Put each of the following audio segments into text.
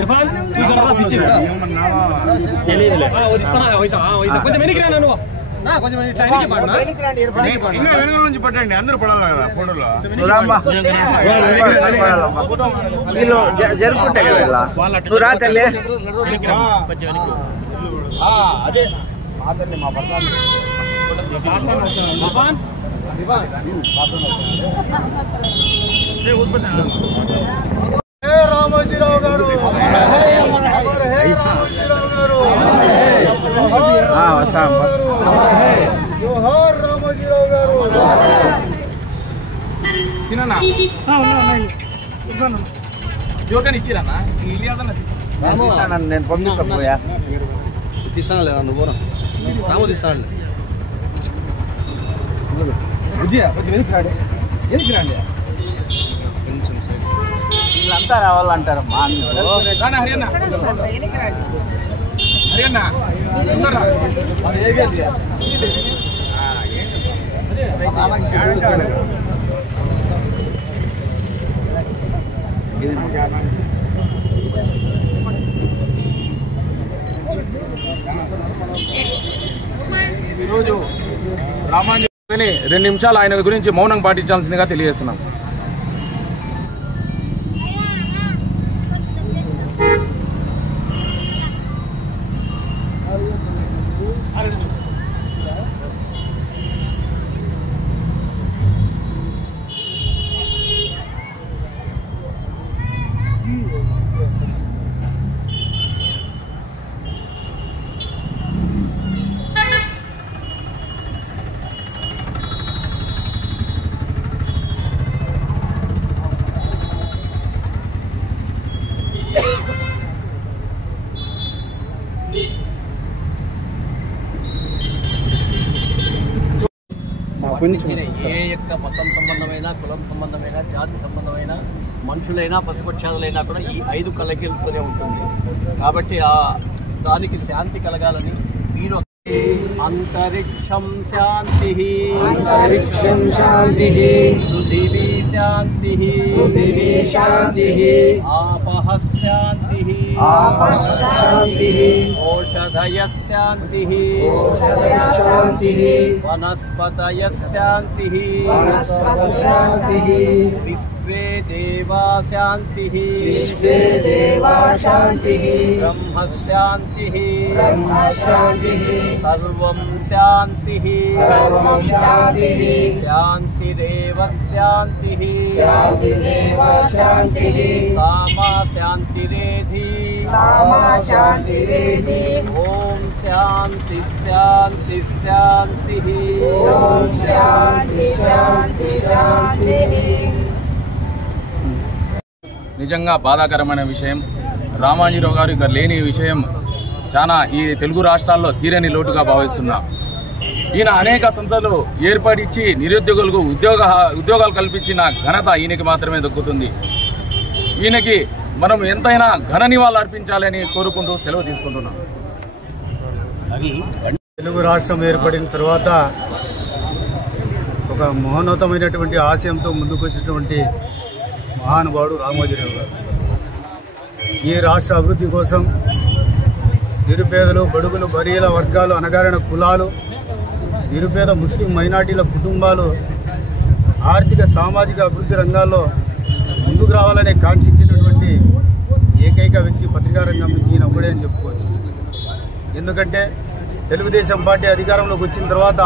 इरफान तू जरा पीछे కొంచెం వెనక్కి రా నువ్వు నా కొంచెం ట్రైనింగ్ పడనా ఇంకా వెనక నుంచి పడండి అందరూ పడాలి కదా ఫోటోలో వీళ్ళు జరుపుకుంటే కదా నువ్వు రా తల్లి కొంచెం వెనక్కి అదే మాట్లాడండి మా పర్సనల్ ఇర్ఫాన్ రామోజీరావు గారు జోహార్ రామోజీరావు గారు జోకని ఇచ్చిరన్నా నేను పంపిస్తాను పోయా తీసాను లేదా నువ్వు రామో తీస్తాను కొంచెం వెనక్కి రాండి కొంచెం సైడ్ వీళ్ళంతా రావాలంటారమ్మా హరియన్నా ఈరోజు రామాంజనేయుని 2 నిమిషాలు ఆయన గురించి మౌనం పాటించాల్సిందిగా తెలియజేస్తున్నాం. ఏ యొక్క మతం సంబంధమైన కులం సంబంధమైన జాతి సంబంధమైన మనుషులైనా పశుపక్షాదులైనా కూడా ఈ 5 కలగిలుతూనే ఉంటుంది. కాబట్టి దానికి శాంతి కలగాలని మీరు అంతరిక్షం శాంతి అంతరిక్షం శాంతి పృథివీ శాంతి పృథివీ శాంతి ఆపః శాంతి ఆపః శాంతి ఓషధయ శాంతి ఓషధయ శాంతి వనస్పతయ శాంతి వనస్పత శాంతి విశ్వే దేవా శాంతి విశ్వే దేవా శాంతి బ్రహ్మ శాంతి బ్రహ్మ శాంతి సర్వం శాంతి సర్వం శాంతి శాంతిరేవ శాంతి శాంతిరేవ శాంతి సామా శాంతిరేధి సామా శాంతిరేధి ఓం శాంతి శాంతి శాంతి ఓం శాంతి శాంతి శాంతి. నిజంగా బాధాకరమైన విషయం. రామాంజీరావు గారు ఇక్కడ లేని విషయం చాలా ఈ తెలుగు రాష్ట్రాల్లో తీరని లోటుగా భావిస్తున్నా. ఈయన అనేక సంస్థలు ఏర్పడిచ్చి నిరుద్యోగులకు ఉద్యోగాలు కల్పించిన ఘనత ఈయనకి మాత్రమే దక్కుతుంది. ఈయనకి మనం ఎంతైనా ఘన నివాళులు అర్పించాలని కోరుకుంటూ సెలవు తీసుకుంటున్నాం. తెలుగు రాష్ట్రం ఏర్పడిన తర్వాత ఒక మహోన్నతమైనటువంటి ఆశయంతో ముందుకు వచ్చినటువంటి మహానుభావుడు రామోజీరావు గారు. ఈ రాష్ట్ర అభివృద్ధి కోసం నిరుపేదలు, బడుగులు, బరీల వర్గాలు, అణగారిన కులాలు, నిరుపేద ముస్లిం మైనార్టీల కుటుంబాలు ఆర్థిక సామాజిక అభివృద్ధి రంగాల్లో ముందుకు రావాలనే కాంక్షించినటువంటి ఏకైక వ్యక్తి పత్రికా రంగం నుంచి ఈయన ఒకడే అని చెప్పుకోవచ్చు. ఎందుకంటే తెలుగుదేశం పార్టీ అధికారంలోకి వచ్చిన తర్వాత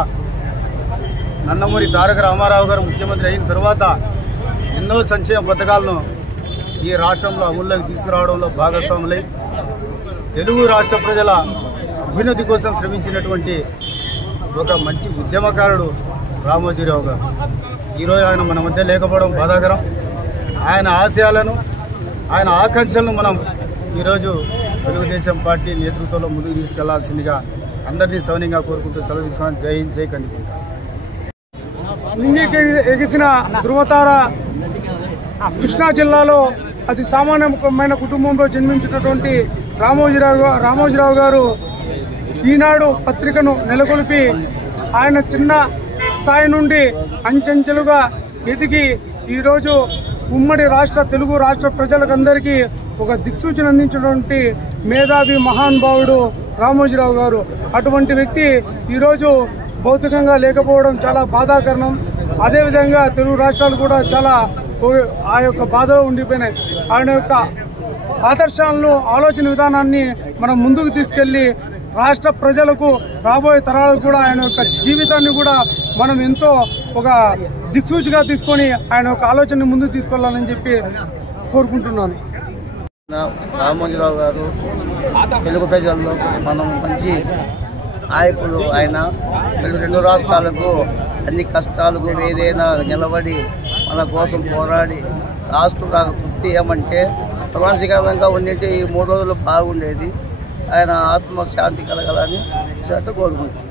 నందమూరి తారక రామారావు గారు ముఖ్యమంత్రి అయిన తర్వాత ఎన్నో సంక్షేమ పథకాలను ఈ రాష్ట్రంలో అమల్లోకి తీసుకురావడంలో భాగస్వాములై తెలుగు రాష్ట్ర ప్రజల అభ్యున్నతి కోసం శ్రమించినటువంటి ఒక మంచి ఉద్యమకారుడు రామోజీరావు గారు. ఈరోజు ఆయన మన మధ్య లేకపోవడం బాధాకరం. ఆయన ఆశయాలను, ఆయన ఆకాంక్షలను మనం ఈరోజు తెలుగుదేశం పార్టీ నేతృత్వంలో ముందుకు తీసుకెళ్లాల్సిందిగా అందరినీ సౌన్యంగా కోరుకుంటూ సెలవు తీసుకున్నాను. జై హింద్, జై కందికుంట. నింగికి ఎగిసిన ధృవతార కృష్ణా జిల్లాలో అతి సామాన్యమైన కుటుంబంలో జన్మించినటువంటి రామోజీరావు గారు ఈనాడు పత్రికను నెలకొల్పి ఆయన చిన్న స్థాయి నుండి అంచెంచెలుగా ఎదిగి ఈరోజు ఉమ్మడి రాష్ట్ర తెలుగు రాష్ట్ర ప్రజలకందరికీ ఒక దిక్సూచన అందించినటువంటి మేధావి మహానుభావుడు రామోజీరావు గారు. అటువంటి వ్యక్తి ఈరోజు భౌతికంగా లేకపోవడం చాలా బాధాకరణం. అదేవిధంగా తెలుగు రాష్ట్రాలు కూడా చాలా ఆ యొక్క బాధలో ఉండిపోయినాయి. ఆయన యొక్క ఆదర్శాలను, ఆలోచన విధానాన్ని మనం ముందుకు తీసుకెళ్లి రాష్ట్ర ప్రజలకు, రాబోయే తరాలకు కూడా ఆయన యొక్క జీవితాన్ని కూడా మనం ఎంతో ఒక దిక్సూచిగా తీసుకొని ఆయన యొక్క ఆలోచనని ముందుకు తీసుకెళ్లాలని చెప్పి కోరుకుంటున్నాను. రామోజీరావు గారు తెలుగు ప్రజల్లో మనం మంచి నాయకులు. ఆయన రెండు రాష్ట్రాలకు అన్ని కష్టాలకు ఏదైనా నిలబడి మన కోసం పోరాడి రాష్ట్రం తృప్తి ఏమంటే ప్రవాసీకరంగా ఉండేటి ఈ 3 రోజులు బాగుండేది. ఆయన ఆత్మశాంతి కలగాలని కోరుకుంటున్నాను.